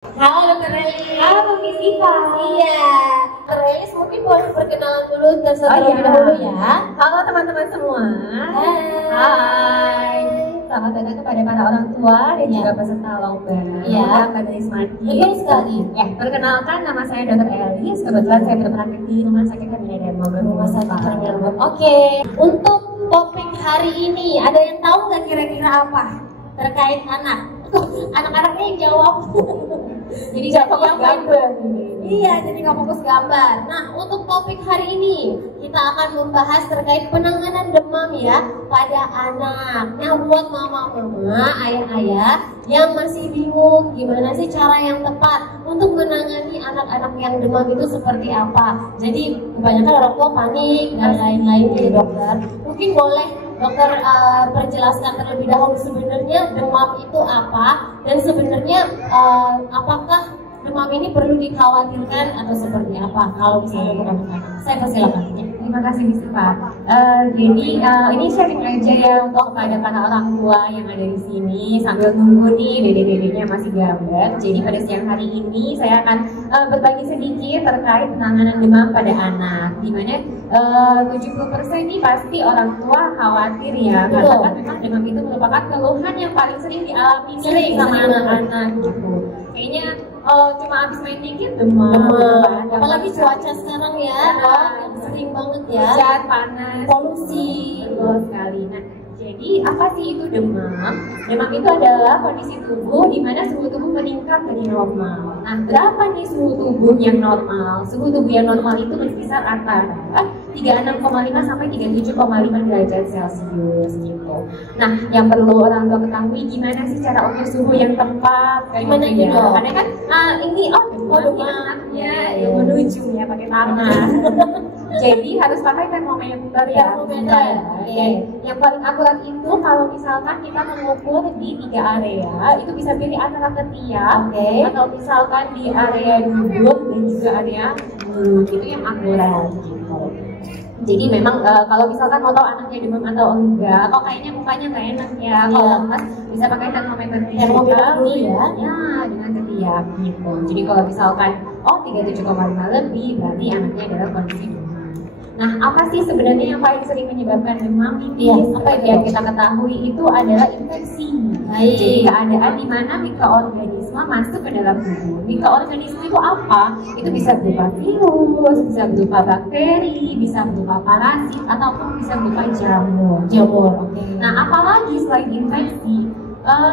Halo Dokter Relis. Halo Miss Iva. Iya, Dokter Relis mungkin boleh perkenalan dulu terlebih dahulu ya. Halo teman-teman semua. Hai. Selamat datang kepada para orang tua dan Ya. juga peserta lomba. Ya. Mbak dari Smarty. Betul sekali. Ya, perkenalkan nama saya Dokter Elis. Kebetulan saya berpraktik di Rumah Sakit Hermina Dharma Rumah Sakit Hermina Dharma. Oke, untuk topik hari ini ada yang tahu nggak kira-kira apa terkait anak? Anak-anaknya yang jawab. Jadi jangan fokus gambar. Iya, jadi nggak fokus gambar. Nah, untuk topik hari ini kita akan membahas terkait penanganan demam ya pada anak. Nah, buat mama-mama, ayah-ayah yang masih bingung gimana sih cara yang tepat untuk menangani anak-anak yang demam itu seperti apa. Jadi kebanyakan orang tua panik dan lain-lain gitu dokter. Mungkin boleh dokter perjelaskan terlebih dahulu sebenarnya demam itu apa dan sebenarnya apakah demam ini perlu dikhawatirkan atau seperti apa kalau misalnya untuk anak-anak. Saya persilakan. Terima kasih Miss Iva. Jadi ini sharing aja ya untuk kepada para orang tua yang ada di sini sambil nunggu nih dede-dedenya masih gambar. Jadi pada siang hari ini saya akan berbagi sedikit terkait penanganan demam pada anak. Dimana 70% nih pasti orang tua khawatir ya, karena kan memang demam itu merupakan keluhan yang paling sering dialami sama anak-anak gitu. Kayaknya cuma habis main dikit demam. Apalagi cuaca sekarang ya, yang sering banget ya. Hujan, panas, polusi. betul sekali. Nah, jadi apa sih itu demam? Demam itu adalah kondisi tubuh di mana suhu tubuh meningkat dari normal. Nah, berapa nih suhu tubuh yang normal? Suhu tubuh yang normal itu berkisar antara 36,5 sampai 37,5 derajat Celcius gitu. Nah, yang perlu orang tua ketahui gimana sih cara ukur suhu yang tepat? Gimana gitu? Karena kan ini demam ya menuju ya pakai tangan. Jadi harus pakai termometer ya. Termometer. Oke. Yang paling akurat itu kalau misalkan kita mengukur di 3 area, itu bisa pilih antara ketiak atau misalkan di area duduk dan juga area mulut, itu yang akurat gitu. Jadi memang kalau misalkan mau tahu anaknya demam atau enggak, kok kayaknya mukanya nggak enak ya, kalau lemas bisa pakai termometer dulu ya. Ya, dengan ketiak gitu. Jadi kalau misalkan 37,5 lebih, berarti anaknya adalah kondisi demam. Nah, apa sih sebenarnya yang paling sering menyebabkan demam ini? Apa yang kita ketahui itu adalah infeksi. Jadi keadaan di mana mikroorganisme masuk ke dalam tubuh. Mikroorganisme itu apa? Itu bisa berupa virus, bisa berupa bakteri, bisa berupa parasit, ataupun bisa berupa jamur. Nah, apalagi selain infeksi,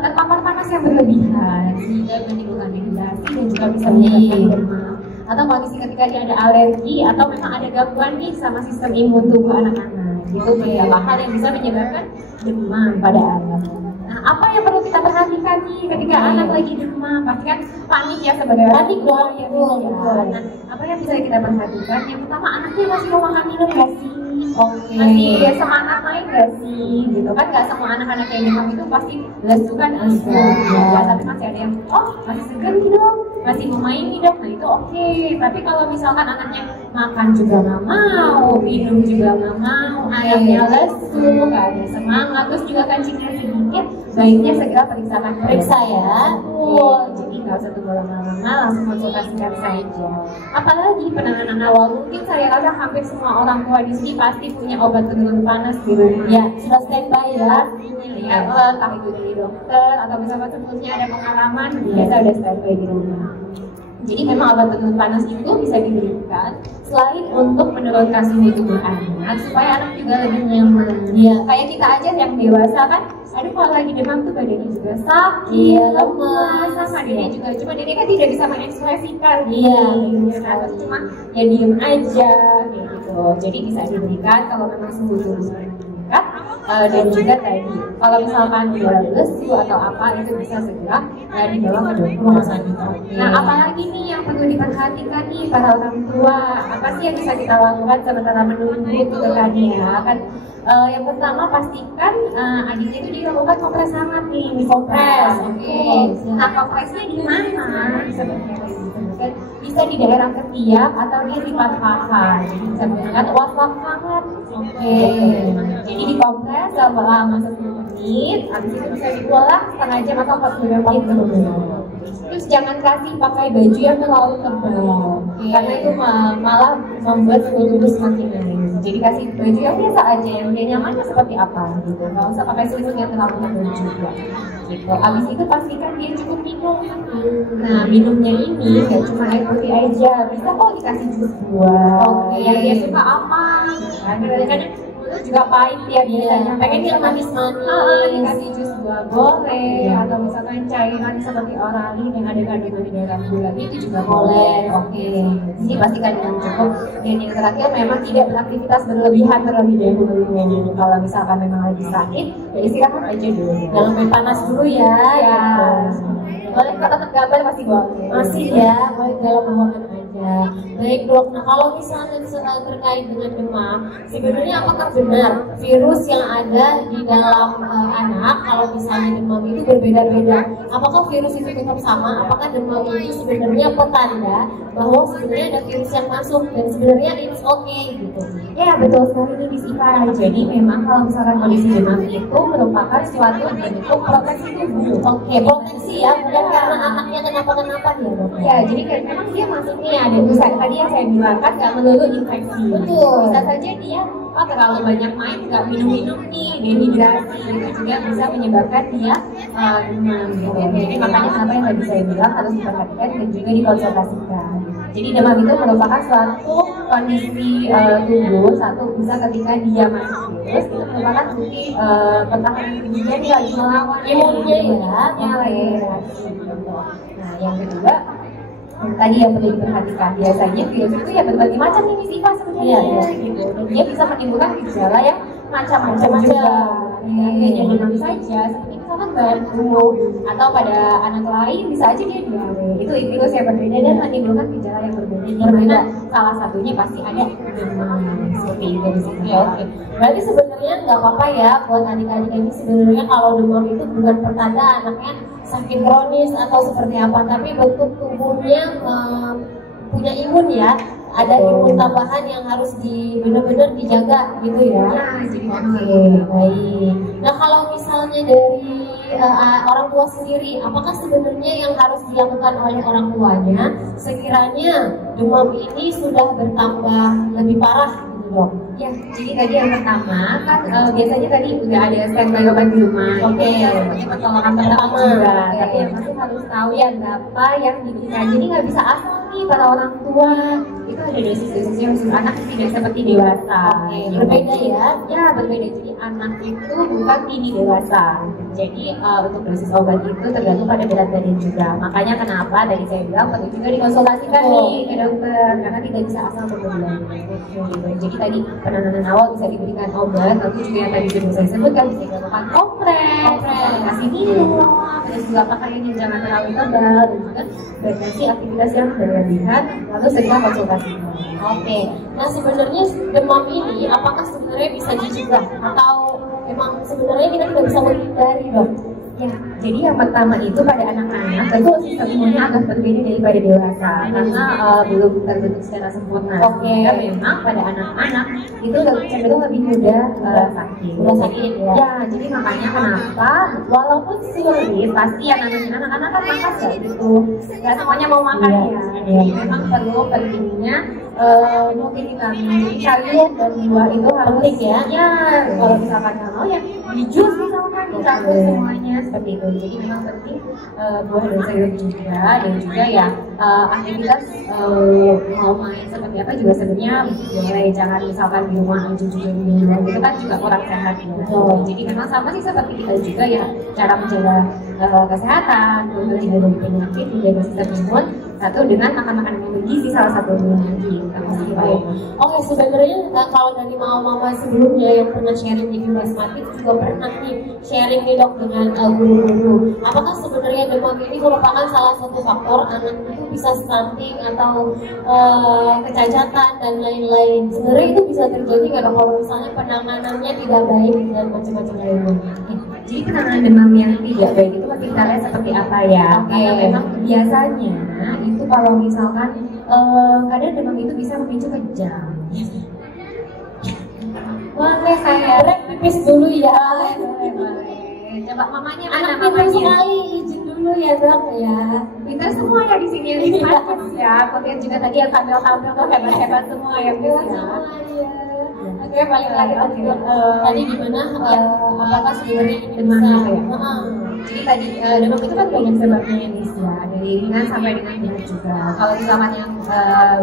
terpapar panas yang berlebihan sehingga menimbulkan dehidrasi dan juga bisa menyebabkan demam. Atau kondisi ketika dia ada alergi atau memang ada gangguan nih sama sistem imun tubuh anak-anak. Itu beberapa hal yang bisa menyebabkan demam pada anak. Nah, apa yang perlu kita perhatikan nih ketika anak lagi demam? Pasti kan panik ya sebenarnya. Panik dong. Ya. Nah, apa yang bisa kita perhatikan? Yang pertama, anaknya masih mau makan minum gak sih? Masih semangat main gak sih? Gitu kan, gak semua anak-anak yang demam itu pasti lesu kan enggak. Ya, tapi masih ada yang masih segar nih dong, masih mau main nih dong. Nah itu oke. Tapi kalau misalkan anaknya makan juga gak mau, minum juga gak mau, ayamnya lesu, gak ada semangat, terus juga kancingnya sedikit, baiknya segera periksa ya. Jadi nggak usah tunggu lama-lama, langsung konsultasikan saja. Apalagi penanganan awal, mungkin saya rasa hampir semua orang tua di sini pasti punya obat penurun panas di rumah. Ya, sudah standby ya. Ya, entah itu dari dokter atau misalnya sebelumnya ada pengalaman, biasa udah standby di rumah. Jadi memang obat penurun panas itu bisa diberikan selain untuk menurunkan suhu tubuh anak supaya anak juga lebih nyaman. Ya, kayak kita aja yang dewasa kan, aduh kalau lagi demam tuh badannya juga sakit, lemas, sama dede juga. Cuma dede kan tidak bisa mengekspresikan. Terus cuma ya diem aja kayak gitu. Jadi bisa diberikan kalau memang suhu tubuhnya meningkat. Dan juga tadi kalau misalkan dia lesu atau apa itu bisa segera dibawa ke rumah sakit. Nah, apalagi nih yang perlu diperhatikan nih para orang tua, apa sih yang bisa kita lakukan sementara menunggu gitu tadi ya kan? Yang pertama pastikan adiknya itu dilakukan kompres hangat nih, kompres. Nah, kompresnya di mana? Sebenarnya bisa di daerah ketiak atau di lipat paha. Jadi bisa menggunakan was-was hangat. Jadi dikompres selama 10 menit, habis itu bisa diolah setengah jam atau 45 menit. Terus jangan kasih pakai baju yang terlalu tebal, karena itu malah membuat suhu tubuh semakin naik. Jadi kasih baju yang biasa aja, yang dia nyamannya seperti apa gitu. Nggak usah pakai selimut yang terlalu tebal juga. Gitu. Abis itu pastikan dia cukup minum. Nah, minumnya ini nggak cuma air putih aja, bisa kok dikasih jus buah. Yang dia suka apa? Kadang-kadang juga pahit ya biasanya, pengen yang manis-manis, dikasih jus buah boleh, atau misalkan cairan seperti oralin yang ada kandungan garam gula itu juga boleh. Jadi pastikan yang cukup. Dan yang terakhir memang tidak beraktivitas berlebihan terlebih dahulu. Kalau misalkan memang lagi sakit, ya istirahat aja dulu. Jangan main panas dulu ya. Boleh kalau tetap gambar masih boleh. Masih ya, boleh dalam ruangan aja. Baik dok, nah kalau misalnya terkait dengan demam, sebenarnya apakah benar virus yang ada di dalam anak kalau misalnya demam itu berbeda-beda? Apakah virus itu tetap sama? Apakah demam itu sebenarnya petanda bahwa sebenarnya ada virus yang masuk dan sebenarnya it's okay gitu? Ya betul sekali nih Miss Iva. Jadi memang kalau misalkan kondisi demam itu merupakan suatu bentuk proteksi tubuh. Proteksi ya, bukan karena anaknya kenapa-kenapa ya dok? Ya, jadi kan memang dia masuknya ada dosa tadi yang saya bilang kan nggak melulu infeksi. Betul. Bisa saja dia terlalu banyak main, nggak minum-minum nih, dehidrasi, itu juga bisa menyebabkan dia demam gitu. Jadi makanya kenapa yang tadi saya bilang harus diperhatikan dan juga dikonsultasikan. Jadi demam itu merupakan suatu kondisi tubuh, satu bisa ketika dia masuk virus, itu merupakan bukti pertahanan tubuhnya dia lagi melawan imunnya ya, yang lagi reaksi. Nah, yang kedua tadi yang perlu diperhatikan, biasanya virus itu ya berbagai macam nih Miss Iva sebenarnya gitu. Dan dia bisa menimbulkan gejala yang macam-macam juga. Hanya demam saja, seperti misalkan batuk atau pada anak lain bisa aja dia diare. Itu virus yang berbeda dan menimbulkan gejala yang berbeda. Salah satunya pasti ada demam seperti itu. Oke. Berarti sebenarnya nggak apa-apa ya buat adik-adik ini, sebenarnya kalau demam itu bukan pertanda anaknya sakit kronis atau seperti apa, tapi bentuk tubuhnya punya imun ya, ada imun tambahan yang harus benar-benar dijaga gitu ya. Baik. Nah kalau misalnya dari orang tua sendiri, apakah sebenarnya yang harus dilakukan oleh orang tuanya sekiranya demam ini sudah bertambah lebih parah gitu dok? Ya, jadi tadi yang pertama kan biasanya tadi udah ada standby obat di rumah. Seperti pertolongan pertama juga. Tapi yang masih harus tahu ya berapa yang diberikan. Jadi nggak bisa asal nih para orang tua. Itu ada dosis-dosisnya khusus anak tidak seperti dewasa. Berbeda ya? Ya berbeda. Jadi anak itu bukan dini dewasa. Jadi untuk dosis obat itu tergantung pada berat badan juga. Makanya kenapa tadi saya bilang perlu juga dikonsultasikan nih ke dokter karena tidak bisa asal berbulan. Jadi tadi penanganan awal bisa diberikan obat, lalu juga yang tadi sudah saya sebutkan bisa dilakukan kompres, kasih minum, terus juga pakaiannya jangan terlalu tebal dan juga berganti aktivitas yang berlebihan, lalu segera konsultasi. Nah sebenarnya demam ini apakah sebenarnya bisa dicegah atau emang sebenarnya kita tidak bisa menghindari dok? Ya, jadi yang pertama itu pada anak-anak tentu sistem imunnya agak berbeda daripada dewasa karena belum terbentuk secara sempurna. Karena memang pada anak-anak itu cenderung lebih mudah sakit. Ya, jadi makanya kenapa walaupun sulit pasti yang namanya anak-anak kan makan ya gitu. Gak semuanya mau makan ya. Jadi memang perlu pentingnya multivitamin, sayur dan buah itu harus penting ya. Ya, kalau misalkan nggak mau ya di jus misalkan dicampur semuanya seperti itu. Jadi memang penting buah dan sayur juga dan juga ya aktivitas mau main seperti apa juga sebenarnya boleh, jangan misalkan di rumah aja juga minum itu kan juga kurang sehat ya. Jadi memang sama sih seperti kita juga ya, cara menjaga kesehatan, menjaga dari penyakit, menjaga sistem imun, satu dengan makan makanan yang bergizi salah satunya lagi. Oke, sebenarnya kalau dari mama-mama sebelumnya yang pernah sharing di Basmatik juga pernah nih sharing nih dok dengan guru-guru. Apakah sebenarnya demam ini merupakan salah satu faktor anak itu bisa stunting atau kecacatan dan lain-lain? Sebenarnya itu bisa terjadi nggak dok kalau misalnya penanganannya tidak baik dan macam-macam lainnya? Jadi penanganan demam yang tidak baik itu pasti kita lihat seperti apa ya? Karena memang biasanya itu kalau misalkan kadang demam itu bisa memicu kejang. Boleh saya pipis dulu ya. Boleh. Coba mamanya anak pintar sekali, izin dulu dulu ya dok ya. Kita semua ya di sini yang smartphone ya. Aku lihat juga tadi yang tampil-tampil tuh hebat-hebat semua ya Miss ya. Oke, balik lagi tadi gimana? Apakah sebenarnya ini Demam bisa? gitu ya? Jadi tadi demam itu kan banyak sebabnya ya Miss ya, dari ringan sampai dengan berat juga. Kalau misalkan yang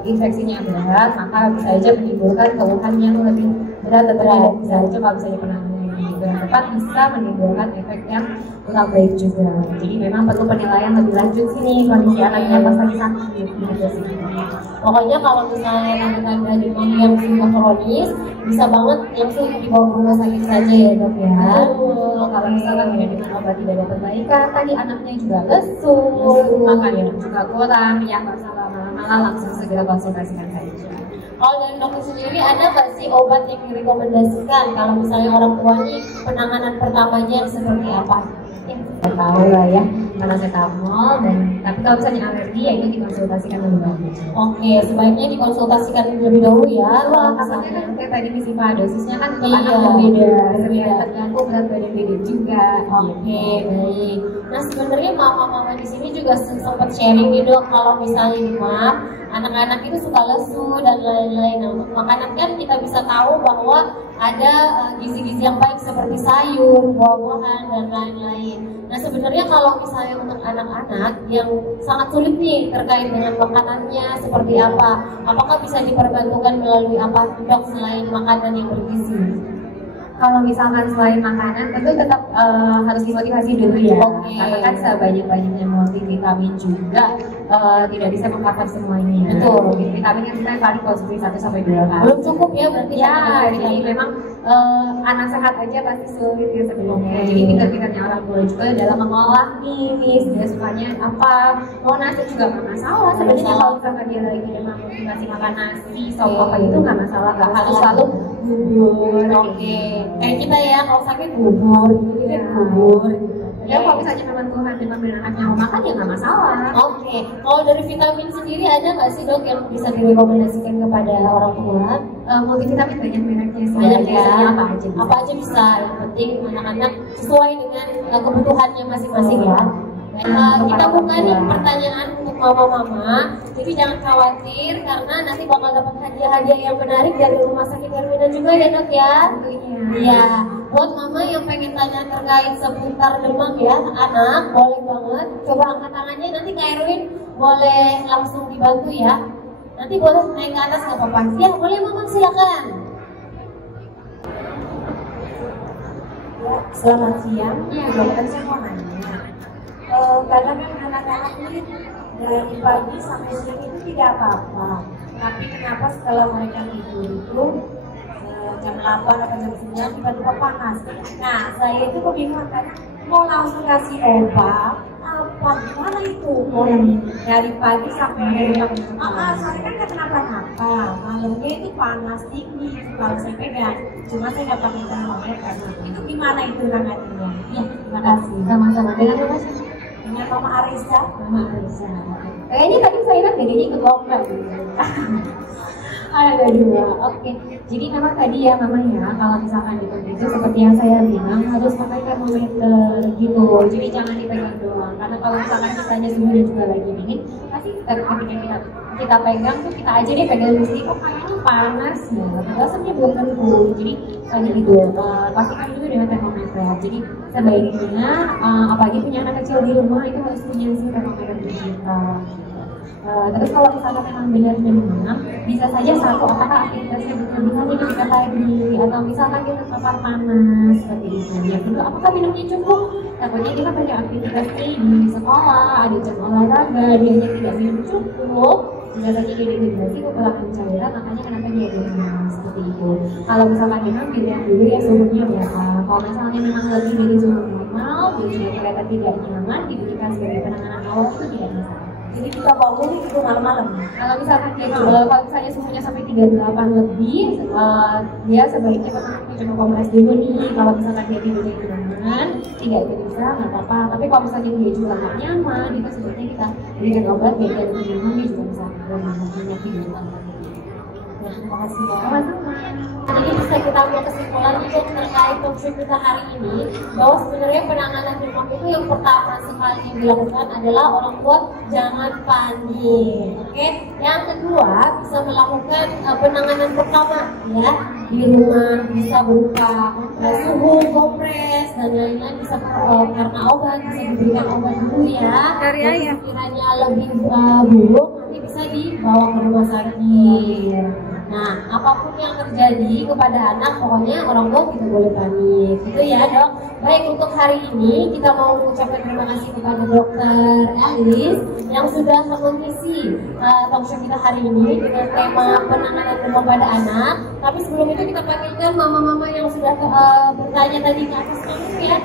infeksinya berat, maka bisa aja menimbulkan keluhan yang lebih berat atau tidak bisa aja kalau misalnya penanganan yang tepat bisa menimbulkan efek yang kurang baik juga. Jadi memang perlu penilaian lebih lanjut sini kondisi anaknya pas lagi sakit gitu sih. Pokoknya kalau misalnya tanda-tanda demam yang sudah kronis, bisa banget langsung dibawa ke rumah sakit saja ya dok ya. Kalau misalkan tidak dengan obat tidak ada perbaikan, tadi anaknya juga lesu, makannya juga kurang, ya nggak salah malah langsung segera konsultasikan saja. Kalau dari dokter sendiri ada nggak sih obat yang direkomendasikan kalau misalnya orang tua nih penanganan pertamanya seperti apa? Saya tahu lah ya, paracetamol dan tapi kalau misalnya alergi ya itu dikonsultasikan lebih lanjut. Oke, sebaiknya dikonsultasikan lebih dahulu ya. Karena kan kayak tadi misi dosisnya kan untuk Iya, anak berbeda, iya. tergantung berat badan beda juga. Oke, baik. Nah sebenarnya mama-mama di sini juga sempat sharing nih dok, kalau misalnya demam, anak-anak itu suka lesu dan lain-lain. Nah, untuk makanan kan kita bisa tahu bahwa ada gizi-gizi yang baik seperti sayur, buah-buahan dan lain-lain. Nah sebenarnya kalau misalnya untuk anak-anak yang sangat sulit nih terkait dengan makanannya seperti apa, apakah bisa diperbantukan melalui apa dok selain makanan yang bergizi? Kalau misalkan selain makanan, tentu tetap harus dimotivasi dulu ya. Oke. Karena kan sebanyak-banyaknya multivitamin juga tidak bisa mengcover semuanya. Betul. Vitamin yang kita paling konsumsi 1-2 kali. Belum cukup ya berarti Ya, vitamin. jadi memang anak sehat aja pasti sulit ya sebenarnya. Jadi pintar-pintarnya orang tua juga dalam mengolah nih, Miss, dia sukanya apa. Mau nasi juga nggak masalah. Sebenarnya kalau misalkan dia lagi memang ngasih makan nasi, sop apa itu nggak masalah. Nggak harus selalu bubur. Oke, kayak kita ya kalau sakit bubur, gitu kan bubur. Ya kalau misalnya memang Tuhan memang anaknya mau makan ya nggak masalah. Oke, kalau dari vitamin sendiri ada nggak sih dok yang bisa direkomendasikan kepada orang tua? Multivitamin banyak mereknya sih. Banyak Jadi ya. sebenarnya apa aja bisa. Apa aja bisa, yang penting anak-anak sesuai dengan kebutuhannya masing-masing ya. Kita buka nih pertanyaan untuk mama-mama, jadi jangan khawatir karena nanti bakal dapat hadiah-hadiah yang menarik dari Rumah Sakit Hermina juga ya dok ya. Iya, buat mama yang pengen tanya terkait seputar demam ya anak, boleh banget. Coba angkat tangannya, nanti Kak Erwin boleh langsung dibantu ya. Nanti boleh naik ke atas nggak apa-apa. Ya boleh mama silakan. Ya, selamat siang. Iya, Dokter saya mau nanya. Kadang kan anak-anak ini dari pagi sampai siang itu tidak apa-apa. Tapi kenapa setelah mereka tidur itu jam 8 atau jam 9 tiba-tiba panas. Nah, saya itu kebingungan karena mau langsung kasih obat apa gimana itu mau dari pagi sampai saya kan nggak kenapa-napa, malamnya itu panas tinggi kalau saya pegang, cuma saya nggak pakai termometer. Itu gimana itu nangannya? Ya, terima kasih. Sama-sama. Dengan apa sih? Dengan Mama Arisa. Mama Arisa. Kayaknya tadi saya lihat dedenya ikut lomba gitu. Ada dua. Oke. Jadi memang tadi ya mama ya, kalau misalkan itu seperti yang saya bilang harus pakai termometer gitu. Jadi jangan dipegang doang. Karena kalau misalkan kitanya suhunya juga lagi dingin, pasti ketika kita pegang tuh kita aja deh pegang di sini kok kayaknya panas ya. Rasanya belum tentu. Jadi tadi gitu. Pastikan dulu dengan termometer. Jadi sebaiknya apalagi punya anak kecil di rumah itu harus punya si termometer digital. Terus kalau misalkan memang benar demam, bisa saja satu apakah aktivitasnya bisa ketika pagi atau misalkan kita terpapar panas seperti itu. Yang kedua, apakah minumnya cukup? Takutnya kita banyak aktivitas di sekolah, ada jam olahraga, dia tidak minum cukup, bisa saja dia dehidrasi kekurangan cairan, makanya kenapa dia demam seperti itu. Kalau misalkan demam, dilihat dulu ya suhunya berapa. Kalau misalnya memang lebih dari suhu normal, dia juga ternyata tidak nyaman, diberikan sebagai penanganan awal itu tidak bisa. Jadi kita bangun itu malam-malam. Kalau misalkan dia kalau misalnya suhunya sampai 38 lebih, dia sebaiknya memang coba kompres dulu nih. Kalau misalkan dia tidurnya nyaman, tidak bisa, nggak apa-apa. Tapi kalau misalnya dia juga nggak nyaman, itu sebaiknya kita berikan obat biar dia lebih nyaman, dia juga bisa banyak tidur. Terima kasih ya. Jadi bisa kita ambil kesimpulan juga terkait talkshow kita hari ini, bahwa sebenarnya penanganan demam itu yang pertama sekali dilakukan adalah orang tua jangan panik. Oke, yang kedua bisa melakukan penanganan pertama ya di rumah, bisa berupa suhu, kompres dan lain-lain, bisa karena obat bisa diberikan obat dulu ya. Dari ayah. Sekiranya lebih buruk nanti bisa dibawa ke rumah sakit. Nah, apapun yang terjadi kepada anak, pokoknya orang tua tidak boleh panik. Gitu ya, Dok. Baik, untuk hari ini kita mau mengucapkan terima kasih kepada Dokter Alice yang sudah mengisi talkshow kita hari ini dengan tema penanganan demam pada anak. Tapi sebelum itu kita panggilkan mama-mama yang sudah bertanya tadi ke atas panggung ya.